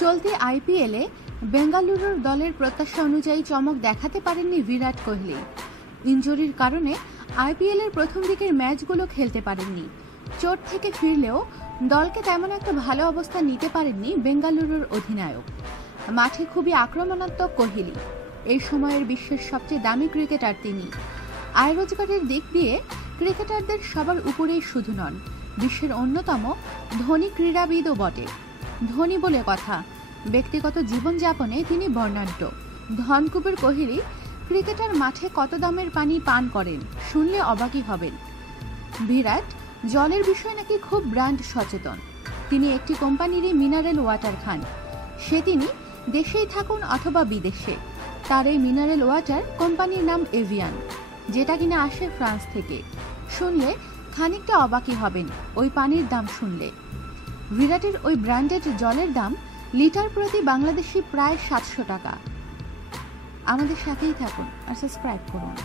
চলতি আইপিএলে বেঙ্গালুরুর দলের প্রত্যাশা অনুযায়ী চমক দেখাতে পারেননি বিরাট কোহলি। ইনজুরির কারণে আইপিএলের প্রথম দিকের ম্যাচগুলো খেলতে পারেননি। চোট থেকে ফিরলেও দলকে তেমন একটা ভালো অবস্থা নিতে পারেননি বেঙ্গালুরুর অধিনায়ক। মাঠে খুবই আক্রমণাত্মক কোহলি। এই সময়ের বিশ্বের সবচেয়ে দামি ক্রিকেটার তিনি। আয় রোজগারের দিক দিয়ে ক্রিকেটারদের সবার উপরেই শুধু নন, বিশ্বের অন্যতম ধনী ক্রীড়াবিদও বটে। ধনী বলে কথা। ব্যক্তিগত জীবনযাপনে তিনি বর্ণাঢ্য। ধনকুবের কোহলি ক্রিকেটার মাঠে কত দামের পানি পান করেন, শুনলে অবাকই হবেন। বিরাট, জলের বিষয়ে নাকি খুব ব্র্যান্ড সচেতন। তিনি একটি কোম্পানিরই মিনারেল ওয়াটার খান। সে তিনি দেশেই থাকুন অথবা বিদেশে। তার এই মিনারেল ওয়াটার কোম্পানির নাম এভিয়ান, যেটা কিনা আসে ফ্রান্স থেকে। শুনলে খানিকটা অবাকই হবেন ওই পানির দাম শুনলে। বিরাটের ওই ব্র্যান্ডেড জলের দাম লিটার প্রতি বাংলাদেশি প্রায় সাতশো টাকা। আমাদের সাথেই থাকুন আর সাবস্ক্রাইব করুন।